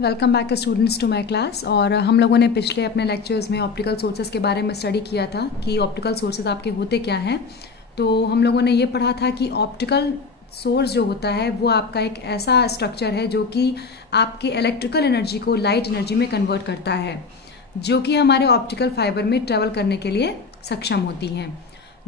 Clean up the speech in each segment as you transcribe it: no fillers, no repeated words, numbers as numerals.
Welcome back students to my class. और हम लोगों ने पिछले अपने लेक्चर्स में ऑप्टिकल सोर्सेज के बारे में स्टडी किया था कि ऑप्टिकल सोर्सेज आपके होते क्या हैं। तो हम लोगों ने ये पढ़ा था कि ऑप्टिकल सोर्स जो होता है वो आपका एक ऐसा स्ट्रक्चर है जो कि आपके इलेक्ट्रिकल एनर्जी को लाइट एनर्जी में कन्वर्ट करता है, जो कि हमारे ऑप्टिकल फाइबर में ट्रेवल करने के लिए सक्षम होती हैं।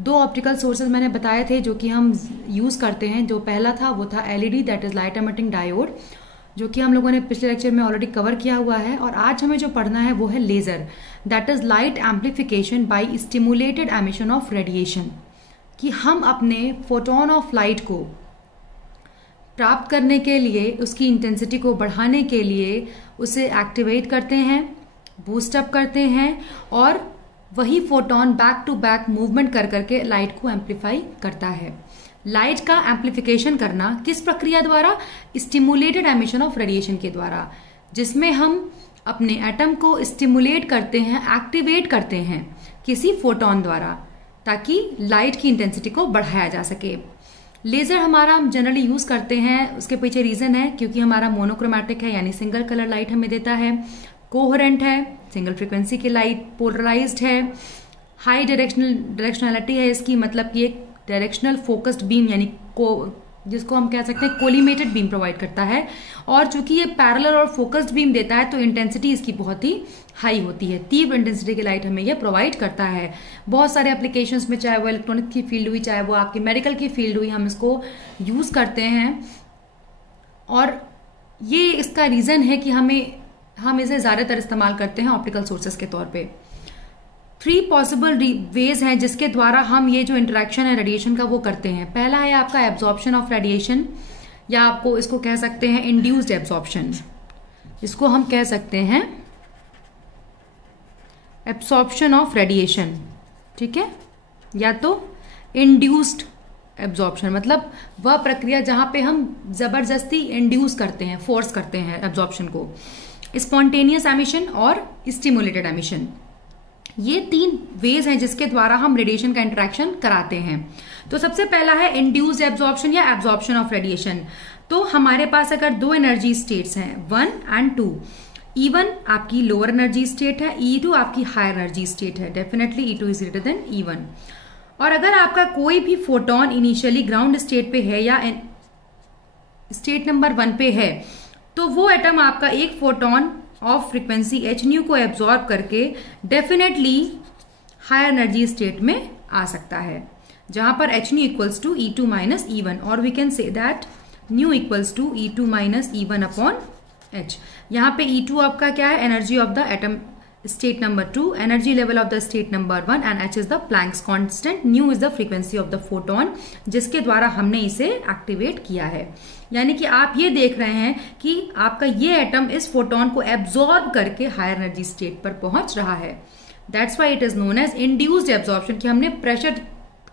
दो ऑप्टिकल सोर्सेज मैंने बताए थे जो कि हम यूज़ करते हैं। जो पहला था वो था LED, that is light emitting diode, जो कि हम लोगों ने पिछले लेक्चर में ऑलरेडी कवर किया हुआ है। और आज हमें जो पढ़ना है वो है laser, that is light amplification by stimulated emission of radiation, कि हम अपने फोटोन ऑफ लाइट को प्राप्त करने के लिए, उसकी इंटेंसिटी को बढ़ाने के लिए उसे एक्टिवेट करते हैं, बूस्टअप करते हैं, और वही photon back to back movement कर करके लाइट को एम्प्लीफाई करता है। लाइट का एम्प्लीफिकेशन करना किस प्रक्रिया द्वारा? स्टिमुलेटेड एमिशन ऑफ रेडिएशन के द्वारा, जिसमें हम अपने एटम को स्टिमुलेट करते हैं, एक्टिवेट करते हैं किसी फोटोन द्वारा, ताकि लाइट की इंटेंसिटी को बढ़ाया जा सके। लेजर हमारा हम जनरली यूज करते हैं, उसके पीछे रीजन है क्योंकि हमारा मोनोक्रोमैटिक है, यानी सिंगल कलर लाइट हमें देता है, कोहेरेंट है, सिंगल फ्रीक्वेंसी की लाइट, पोलराइज्ड है, हाई डायरेक्शनलिटी है इसकी, मतलब कि एक डायरेक्शनल फोकस्ड बीम, यानी जिसको हम कह सकते हैं कोलिमेटेड बीम प्रोवाइड करता है। और चूंकि ये पैरेलल और फोकस्ड बीम देता है तो इंटेंसिटी इसकी बहुत ही हाई होती है, तीव्र इंटेंसिटी की लाइट हमें ये प्रोवाइड करता है। बहुत सारे एप्लीकेशंस में, चाहे वो इलेक्ट्रॉनिक की फील्ड हुई, चाहे वो आपकी मेडिकल की फील्ड हुई, हम इसको यूज करते हैं। और ये इसका रीजन है कि हम इसे ज्यादातर इस्तेमाल करते हैं ऑप्टिकल सोर्सेस के तौर पे। 3 पॉसिबल वेज हैं जिसके द्वारा हम ये जो इंटरेक्शन है रेडिएशन का वो करते हैं। पहला है आपका एब्जॉर्प्शन ऑफ रेडिएशन, या आपको इसको कह सकते हैं इंड्यूस्ड एब्जॉर्प्शन, इसको हम कह सकते हैं एब्जॉर्प्शन ऑफ रेडिएशन, ठीक है, या तो इंड्यूस्ड एब्जॉर्प्शन, मतलब वह प्रक्रिया जहां पे हम जबरदस्ती इंड्यूस करते हैं, फोर्स करते हैं एब्जॉर्प्शन को। स्पॉन्टेनियस एमिशन और स्टिमुलेटेड एमिशन, ये 3 वेज हैं जिसके द्वारा हम रेडिएशन का इंटरेक्शन कराते हैं। तो सबसे पहला है इंड्यूस्ड एब्जॉर्प्शन या एब्जॉर्प्शन ऑफ रेडिएशन। तो हमारे पास अगर 2 एनर्जी स्टेट्स हैं, 1 and 2, E1 आपकी लोअर एनर्जी स्टेट है, E2 आपकी हायर एनर्जी स्टेट है, definitely E2 is greater than E1। और अगर आपका कोई भी फोटोन इनिशियली ग्राउंड स्टेट पे है या स्टेट नंबर 1 पे है, तो वो एटम आपका एक photon of frequency h nu को एब्जॉर्ब करके डेफिनेटली हायर एनर्जी स्टेट में आ सकता है, जहां पर h nu equals to E2 minus E1, और we can say that nu equals to E2 minus E1 upon h। यहाँ पे E2 आपका क्या है? Energy of the atom state number 2, energy level of the state number 1, and h is the Planck's constant, nu is the frequency of the photon जिसके द्वारा हमने इसे activate किया है। यानी कि आप ये देख रहे हैं कि आपका ये एटम इस फोटोन को एब्जॉर्ब करके हायर एनर्जी स्टेट पर पहुंच रहा है। That's why it is known as induced absorption, कि हमने प्रेशर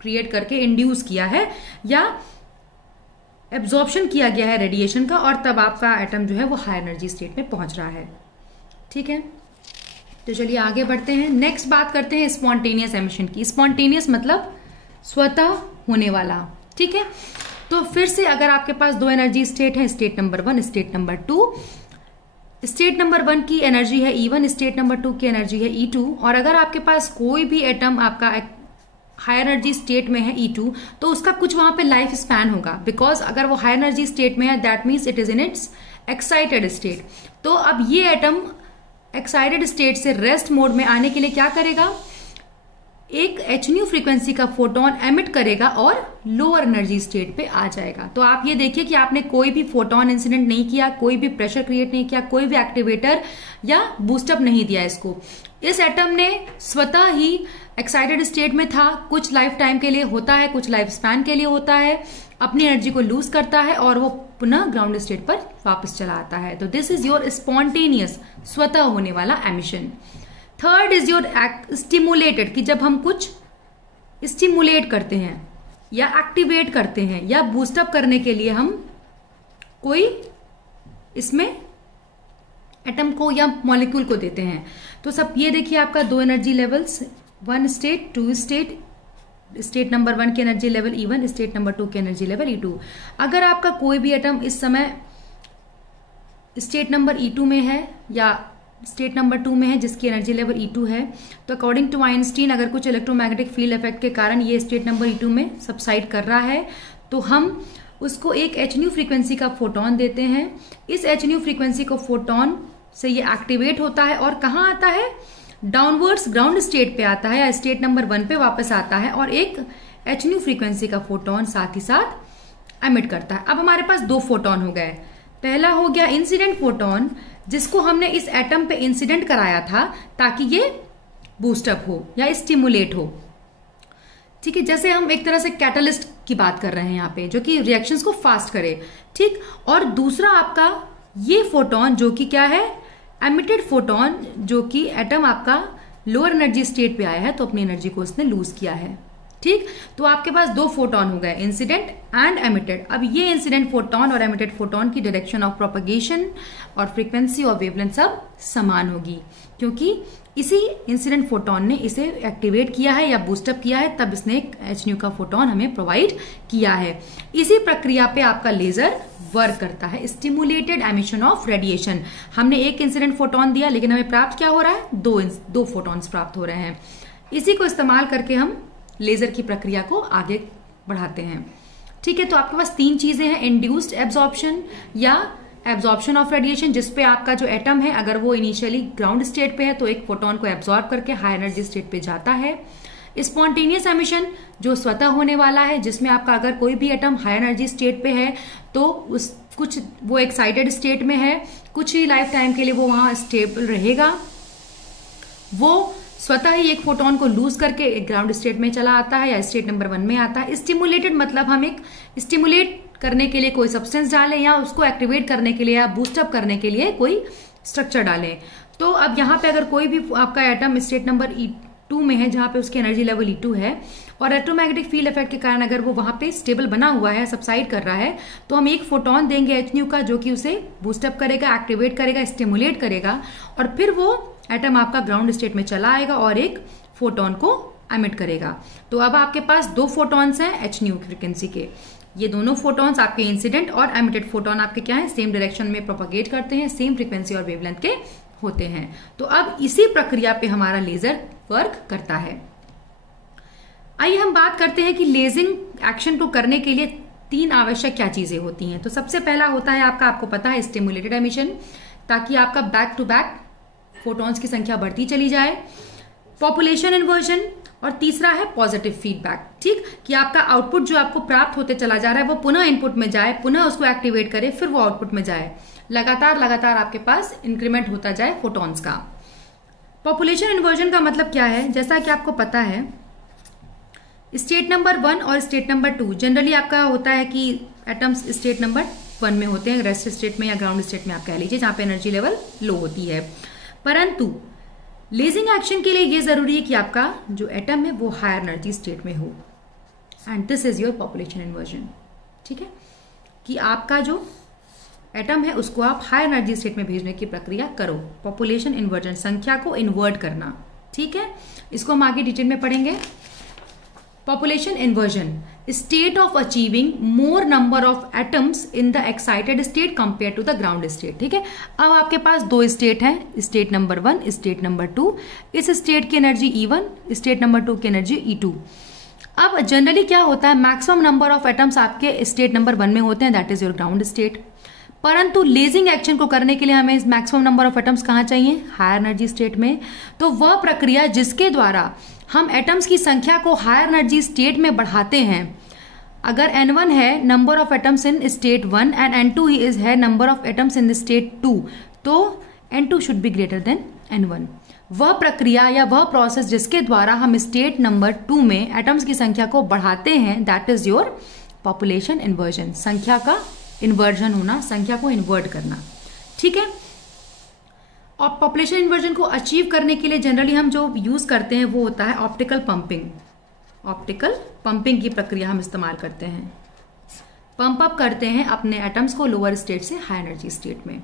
क्रिएट करके इंड्यूस किया है या एब्जॉर्प्शन किया गया है रेडिएशन का, और तब आपका एटम जो है वो हायर एनर्जी स्टेट में पहुंच रहा है। ठीक है, तो चलिए आगे बढ़ते हैं। नेक्स्ट बात करते हैं स्पॉन्टेनियस एमिशन की। स्पॉन्टेनियस मतलब स्वतः होने वाला, ठीक है। तो फिर से अगर आपके पास 2 एनर्जी स्टेट है, state number 1, state number 2, state number 1 की एनर्जी है E1, स्टेट नंबर 2 की एनर्जी है E2, और अगर आपके पास कोई भी एटम आपका हायर एनर्जी स्टेट में है E2, तो उसका कुछ वहां पे लाइफ स्पैन होगा, बिकॉज अगर वो हायर एनर्जी स्टेट में है that means it is in its excited state. तो अब ये एटम एक्साइटेड स्टेट से रेस्ट मोड में आने के लिए क्या करेगा? एक h न्यू फ्रीक्वेंसी का फोटोन एमिट करेगा और लोअर एनर्जी स्टेट पे आ जाएगा। तो आप ये देखिए कि आपने कोई भी फोटोन इंसिडेंट नहीं किया, कोई भी प्रेशर क्रिएट नहीं किया, कोई भी एक्टिवेटर या बूस्टअप नहीं दिया इसको। इस एटम ने स्वतः ही एक्साइटेड स्टेट में था, कुछ लाइफ टाइम के लिए होता है, कुछ लाइफ स्पैन के लिए होता है, अपनी एनर्जी को लूज करता है और वो पुनः ग्राउंड स्टेट पर वापस चला आता है। तो दिस इज योर स्पॉन्टेनियस, स्वतः होने वाला emission. Third is your stimulated, कि जब हम कुछ स्टिमुलेट करते हैं या एक्टिवेट करते हैं या बूस्टअप करने के लिए हम कोई इसमें एटम को या मॉलिक्यूल को देते हैं। तो सब ये देखिए आपका 2 energy levels, 1 state, 2 state, state number 1 की energy level E1, state number 2 की एनर्जी लेवल E2। अगर आपका कोई भी एटम इस समय स्टेट नंबर E2 में है या स्टेट नंबर 2 में है जिसकी एनर्जी लेवल E2 है, तो अकॉर्डिंग टू आइंस्टीन अगर कुछ इलेक्ट्रोमैग्नेटिक फील्ड इफेक्ट के कारण ये स्टेट नंबर E2 में सबसाइड कर रहा है तो हम उसको एक hν फ्रीक्वेंसी का फोटोन देते हैं। इस hν फ्रीक्वेंसी को फोटोन से ये एक्टिवेट होता है और कहाँ आता है, डाउनवर्ड्स ग्राउंड स्टेट पे आता है या स्टेट नंबर 1 पे वापस आता है और एक hν फ्रीक्वेंसी का फोटोन साथ ही साथ एमिट करता है। अब हमारे पास दो फोटोन हो गए। पहला हो गया इंसिडेंट फोटोन जिसको हमने इस एटम पे इंसिडेंट कराया था ताकि ये बूस्टअप हो या स्टिमुलेट हो। ठीक है, जैसे हम एक तरह से कैटलिस्ट की बात कर रहे हैं यहाँ पे जो कि रिएक्शंस को फास्ट करे। ठीक, और दूसरा आपका ये फोटोन जो कि क्या है, एमिटेड फोटोन, जो कि एटम आपका लोअर एनर्जी स्टेट पे आया है तो अपनी एनर्जी को उसने लूज किया है। ठीक, तो आपके पास दो फोटोन हो गए, इंसिडेंट एंड एमिटेड। अब ये इंसिडेंट फोटोन और एमिटेड फोटोन की डायरेक्शन ऑफ प्रोपगेशन और फ्रीक्वेंसी और वेवलेंथ सब समान होगी क्योंकि इसी इंसिडेंट फोटोन ने इसे एक्टिवेट किया है या बूस्टअप किया है, तब इसने एक hν का फोटोन हमें प्रोवाइड किया है। इसी प्रक्रिया पे आपका लेजर वर्क करता है, स्टिमुलेटेड एमिशन ऑफ रेडिएशन। हमने एक इंसिडेंट फोटोन दिया लेकिन हमें प्राप्त क्या हो रहा है, दो फोटोन्स प्राप्त हो रहे हैं। इसी को इस्तेमाल करके हम लेजर की प्रक्रिया को आगे बढ़ाते हैं। ठीक है, तो आपके पास तीन चीजें हैं, इंड्यूस्ड एब्जॉर्प्शन या एब्जॉर्प्शन ऑफ रेडिएशन, जिसपे आपका जो एटम है अगर वो इनिशियली ग्राउंड स्टेट पे है तो एक फोटोन को एब्जॉर्ब करके हाई एनर्जी स्टेट पे जाता है। स्पॉन्टेनियस एमिशन जो स्वतः होने वाला है, जिसमें आपका अगर कोई भी एटम हाई एनर्जी स्टेट पे है तो उस कुछ वो एक्साइटेड स्टेट में है, कुछ ही लाइफ टाइम के लिए वो वहां स्टेबल रहेगा, वो स्वतः ही एक फोटोन को लूज करके एक ग्राउंड स्टेट में चला आता है या स्टेट नंबर 1 में आता है। स्टिमुलेटेड मतलब हम एक स्टिमुलेट करने के लिए कोई सब्सटेंस डालें या उसको एक्टिवेट करने के लिए या बूस्टअप करने के लिए कोई स्ट्रक्चर डालें। तो अब यहाँ पे अगर कोई भी आपका एटम स्टेट नंबर E2 में है जहां पे उसकी एनर्जी लेवल E2 है और इलेक्ट्रोमैग्नेटिक फील्ड इफेक्ट के कारण अगर वो वहां पे स्टेबल बना हुआ है, सबसाइड कर रहा है, तो हम एक फोटोन देंगे hν का जो कि उसे बूस्टअप करेगा, एक्टिवेट करेगा, स्टिमुलेट करेगा और फिर वो एटम आपका ग्राउंड स्टेट में चला आएगा और एक फोटोन को एमिट करेगा। तो अब आपके पास दो फोटोन्स हैं hν फ्रीक्वेंसी के। ये दोनों फोटोन्स आपके इंसिडेंट और एमिटेड फोटोन आपके क्या है, सेम डायरेक्शन में प्रोपगेट करते हैं, सेम फ्रीक्वेंसी और वेवलेंथ के होते हैं। तो अब इसी प्रक्रिया पे हमारा लेजर वर्क करता है। आइए हम बात करते हैं कि लेजिंग एक्शन को करने के लिए तीन आवश्यक क्या चीजें होती हैं। तो सबसे पहला होता है आपको पता है स्टिमुलेटेड एमिशन, ताकि आपका बैक टू बैक फोटॉन्स की संख्या बढ़ती चली जाए, पॉपुलेशन इन्वर्जन, और तीसरा है पॉजिटिव फीडबैक। ठीक, कि आपका आउटपुट जो आपको प्राप्त होते चला जा रहा है वो पुनः इनपुट में जाए, पुनः उसको एक्टिवेट करे, फिर वो आउटपुट में जाए, लगातार लगातार आपके पास इंक्रीमेंट होता जाए फोटॉन्स का। पॉपुलेशन इन्वर्जन का मतलब क्या है, जैसा कि आपको पता है स्टेट नंबर 1 और स्टेट नंबर 2 जनरली आपका होता है कि एटम्स स्टेट नंबर 1 में होते हैं, रेस्ट स्टेट में या ग्राउंड स्टेट में आप कह लीजिए, जहां पे एनर्जी लेवल लो होती है। परंतु लेजिंग एक्शन के लिए यह जरूरी है कि आपका जो एटम है वो हायर एनर्जी स्टेट में हो, and this is your population inversion. ठीक है, कि आपका जो एटम है उसको आप हाई एनर्जी स्टेट में भेजने की प्रक्रिया करो, पॉपुलेशन इन्वर्जन, संख्या को इन्वर्ट करना। ठीक है, इसको हम आगे डिटेल में पढ़ेंगे। Population inversion, state of achieving more number of atoms in the excited state compare to the ground state. ठीक है, अब आपके पास दो स्टेट हैं, स्टेट नंबर 1, स्टेट नंबर 2। इस स्टेट की एनर्जी E1, स्टेट नंबर 2 की एनर्जी E2। अब जनरली क्या होता है, मैक्सिमम नंबर ऑफ एटम्स आपके स्टेट नंबर 1 में होते हैं, that is your ground state. परंतु लेजिंग एक्शन को करने के लिए हमें मैक्सिमम नंबर ऑफ एटम्स कहाँ चाहिए, हायर एनर्जी स्टेट में। तो वह प्रक्रिया जिसके द्वारा हम एटम्स की संख्या को हायर एनर्जी स्टेट में बढ़ाते हैं, अगर N1 है number of atoms in state 1 and N2 ही है number of atoms in state 2, तो N2 should be greater than N1। वह प्रक्रिया या वह प्रोसेस जिसके द्वारा हम स्टेट नंबर 2 में एटम्स की संख्या को बढ़ाते हैं, that is your population inversion. संख्या का इन्वर्जन होना, संख्या को इन्वर्ट करना। ठीक है, और पॉपुलेशन इन्वर्जन को अचीव करने के लिए जनरली हम जो यूज करते हैं वो होता है ऑप्टिकल पंपिंग। ऑप्टिकल पंपिंग की प्रक्रिया हम इस्तेमाल करते हैं, पंप अप करते हैं अपने एटम्स को लोअर स्टेट से हाई एनर्जी स्टेट में।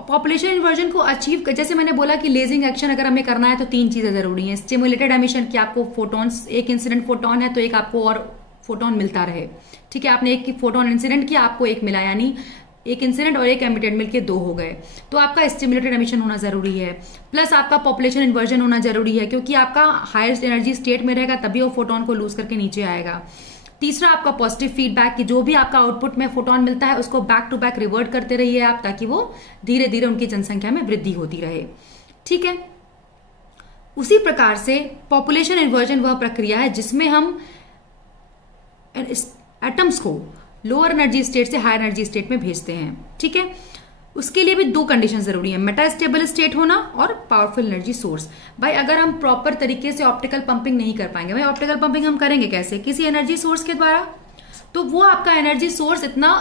पॉपुलेशन इन्वर्जन को अचीव, जैसे मैंने बोला कि लेजिंग एक्शन अगर हमें करना है तो तीन चीजें जरूरी हैं। स्टिमुलेटेड एमिशन, कि आपको फोटॉन्स, एक इंसिडेंट फोटोन है तो एक आपको और फोटोन मिलता रहे। ठीक है, आपने एक फोटोन इंसिडेंट किया, आपको एक मिला, यानी एक इंसिडेंट और एक एमिटेड मिलके 2 हो गए, तो आपका स्टिमुलेटेड एमिशन होना जरूरी है। प्लस आपका पॉपुलेशन इन्वर्जन होना जरूरी है, क्योंकि आपका हायर एनर्जी स्टेट में रहेगा तभी वो फोटोन को लूज करके नीचे आएगा। तीसरा आपका पॉजिटिव फीडबैक, कि जो भी आपका आउटपुट में फोटोन मिलता है उसको बैक टू बैक रिवर्ट करते रहिए आप, ताकि वो धीरे धीरे उनकी जनसंख्या में वृद्धि होती रहे। ठीक है, उसी प्रकार से पॉपुलेशन इन्वर्जन वह प्रक्रिया है जिसमें हम एटम्स को लोअर एनर्जी स्टेट से हायर एनर्जी स्टेट में भेजते हैं। ठीक है, उसके लिए भी 2 कंडीशन जरूरी है, मेटास्टेबल स्टेट होना और पावरफुल एनर्जी सोर्स। भाई अगर हम प्रॉपर तरीके से ऑप्टिकल पंपिंग नहीं कर पाएंगे, भाई ऑप्टिकल पंपिंग हम करेंगे कैसे? किसी एनर्जी सोर्स के द्वारा। तो वो आपका एनर्जी सोर्स इतना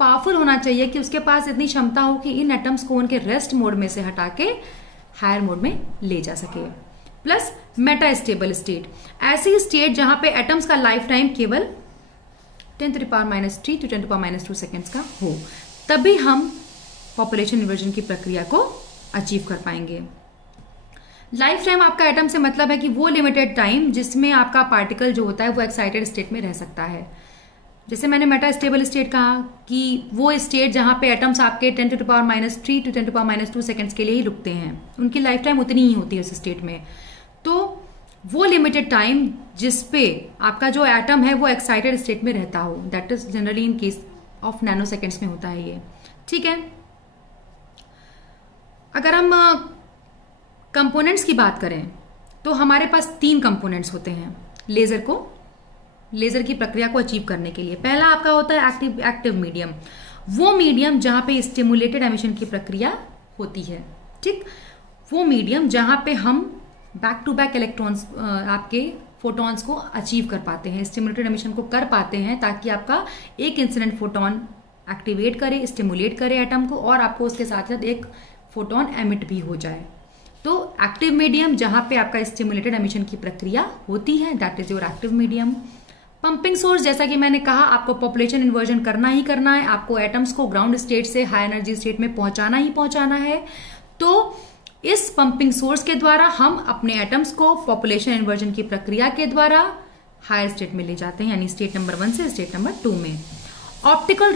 पावरफुल होना चाहिए कि उसके पास इतनी क्षमता हो कि इन एटम्स को उनके रेस्ट मोड में से हटा के हायर मोड में ले जा सके। प्लस मेटास्टेबल स्टेट, ऐसी स्टेट जहां पे एटम्स का लाइफ टाइम केवल 10⁻³ to 10⁻² सेकेंड्स का हो, तभी हम पॉपुलेशन इन्वर्जन की प्रक्रिया को अचीव कर पाएंगे। लाइफ टाइम आपका एटम से मतलब है कि वो लिमिटेड टाइम जिसमें आपका पार्टिकल जो होता है वो एक्साइटेड स्टेट में रह सकता है। जैसे मैंने मेटास्टेबल स्टेट कहा कि वो स्टेट जहां पे एटम्स आपके 10⁻³ to 10⁻² सेकेंड्स के लिए ही रुकते हैं, उनकी लाइफ टाइम उतनी ही होती है उस स्टेट में। तो वो लिमिटेड टाइम जिसपे आपका जो एटम है वो एक्साइटेड स्टेट में रहता हो, that is generally in case of nano seconds में होता है ये। ठीक है, अगर हम कंपोनेंट्स की बात करें तो हमारे पास 3 कंपोनेंट्स होते हैं लेजर की प्रक्रिया को अचीव करने के लिए। पहला आपका होता है एक्टिव मीडियम, वो मीडियम जहां पे स्टिमुलेटेड एमिशन की प्रक्रिया होती है। ठीक, वो मीडियम जहां पे हम बैक टू बैक इलेक्ट्रॉन्स आपके फोटॉन्स को अचीव कर पाते हैं, स्टिमुलेटेड एमिशन को कर पाते हैं, ताकि आपका एक इंसिडेंट फोटोन एक्टिवेट करे, स्टिमुलेट करे एटम को, और आपको उसके साथ साथ एक फोटोन एमिट भी हो जाए। तो एक्टिव मीडियम जहां पे आपका स्टिमुलेटेड एमिशन की प्रक्रिया होती है, that is your active medium. Pumping source, जैसा कि मैंने कहा, आपको पॉपुलेशन इन्वर्जन करना ही करना है, आपको एटम्स को ग्राउंड स्टेट से हाई एनर्जी स्टेट में पहुंचाना ही पहुंचाना है। तो इस पंपिंग सोर्स के द्वारा हम अपने एटम्स को पॉपुलेशन इन्वर्जन की प्रक्रिया के द्वारा हायर स्टेट में ले जाते हैं, यानी स्टेट नंबर 1 से स्टेट नंबर 2 में। ऑप्टिकल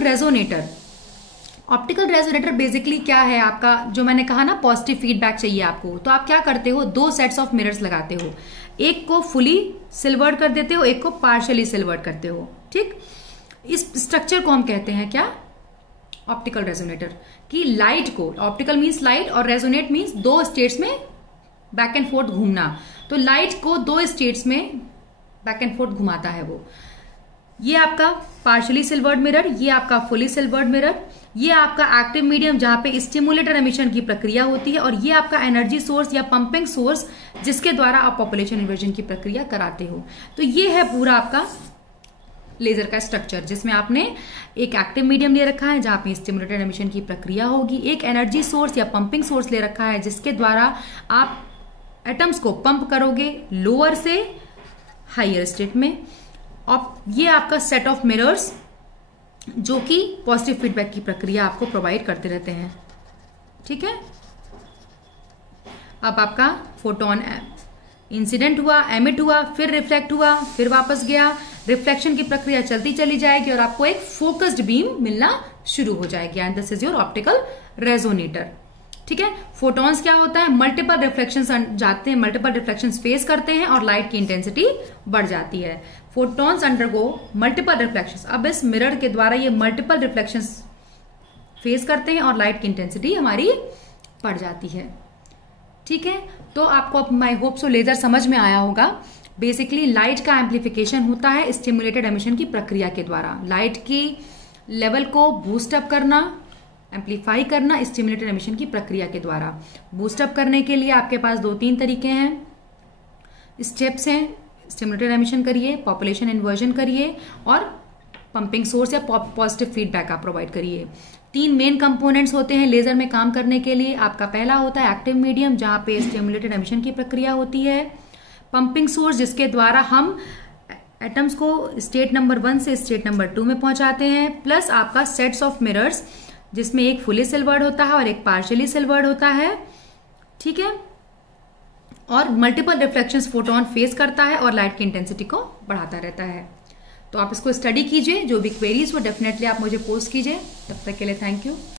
रेजोनेटर बेसिकली क्या है आपका, जो मैंने कहा ना पॉजिटिव फीडबैक चाहिए आपको, तो आप क्या करते हो, 2 सेट्स ऑफ मिरर्स लगाते हो, एक को फुली सिल्वर्ड कर देते हो, एक को पार्शियली सिल्वर्ड करते हो। ठीक, इस स्ट्रक्चर को हम कहते हैं क्या, ऑप्टिकल रेजोनेटर। कि लाइट को, ऑप्टिकल मीन्स लाइट और रेजोनेट मीन्स 2 स्टेट्स में बैक एंड फोर्थ घूमना, तो लाइट को 2 स्टेट्स में बैक एंड फोर्थ घुमाता है वो। ये आपका पार्शियली सिल्वर्ड मिरर, ये आपका फुली सिल्वर्ड मिरर, ये आपका एक्टिव मीडियम जहां पे स्टिमुलेटेड एमिशन की प्रक्रिया होती है, और ये आपका एनर्जी सोर्स या पंपिंग सोर्स जिसके द्वारा आप पॉपुलेशन इन्वर्जन की प्रक्रिया कराते हो। तो ये है पूरा आपका लेजर का स्ट्रक्चर, जिसमें आपने एक एक्टिव मीडियम ले रखा है जहां पे स्टिमुलेटेड एमिशन की प्रक्रिया होगी, एक एनर्जी सोर्स या पंपिंग सोर्स ले रखा है जिसके द्वारा आप एटम्स को पंप करोगे लोअर से हायर स्टेट में, और ये आपका सेट ऑफ मिरर्स जो कि पॉजिटिव फीडबैक की प्रक्रिया आपको प्रोवाइड करते रहते हैं। ठीक है, अब आपका फोटोन इंसिडेंट हुआ, एमिट हुआ, फिर रिफ्लेक्ट हुआ, फिर वापस गया, रिफ्लेक्शन की प्रक्रिया चलती चली जाएगी और आपको एक फोकस्ड बीम मिलना शुरू हो जाएगी, and this is your optical resonator. ठीक है, फोटॉन्स क्या होता है, मल्टीपल रिफ्लेक्शंस जाते हैं, मल्टीपल रिफ्लेक्शंस फेस करते हैं और लाइट की इंटेंसिटी बढ़ जाती है। फोटॉन्स अंडरगो मल्टीपल रिफ्लेक्शंस, अब इस मिरर के द्वारा ये मल्टीपल रिफ्लेक्शंस फेस करते हैं और लाइट की इंटेंसिटी हमारी बढ़ जाती है। ठीक है, तो आपको माई होप सो लेजर समझ में आया होगा। बेसिकली लाइट का एम्प्लीफिकेशन होता है स्टिमुलेटेड एमिशन की प्रक्रिया के द्वारा, लाइट की लेवल को बूस्ट अप करना, एम्प्लीफाई करना स्टिमुलेटेड एमिशन की प्रक्रिया के द्वारा। बूस्ट अप करने के लिए आपके पास 2-3 तरीके हैं, स्टेप्स हैं, स्टिमुलेटेड एमिशन करिए, पॉपुलेशन इन्वर्जन करिए और पंपिंग सोर्स या पॉजिटिव फीडबैक आप प्रोवाइड करिए। 3 मेन कंपोनेंट्स होते हैं लेजर में काम करने के लिए। आपका पहला होता है एक्टिव मीडियम जहां पे स्टिमुलेटेड एमिशन की प्रक्रिया होती है, पंपिंग सोर्स जिसके द्वारा हम एटम्स को स्टेट नंबर 1 से स्टेट नंबर 2 में पहुंचाते हैं, प्लस आपका सेट्स ऑफ मिरर्स जिसमें एक फुली सिल्वर्ड होता है और एक पार्शियली सिल्वर्ड होता है। ठीक है, और मल्टीपल रिफ्लेक्शंस फोटोन फेस करता है और लाइट की इंटेंसिटी को बढ़ाता रहता है। तो आप इसको स्टडी कीजिए, जो भी क्वेरीज हो डेफिनेटली आप मुझे पोस्ट कीजिए। तब तक के लिए थैंक यू।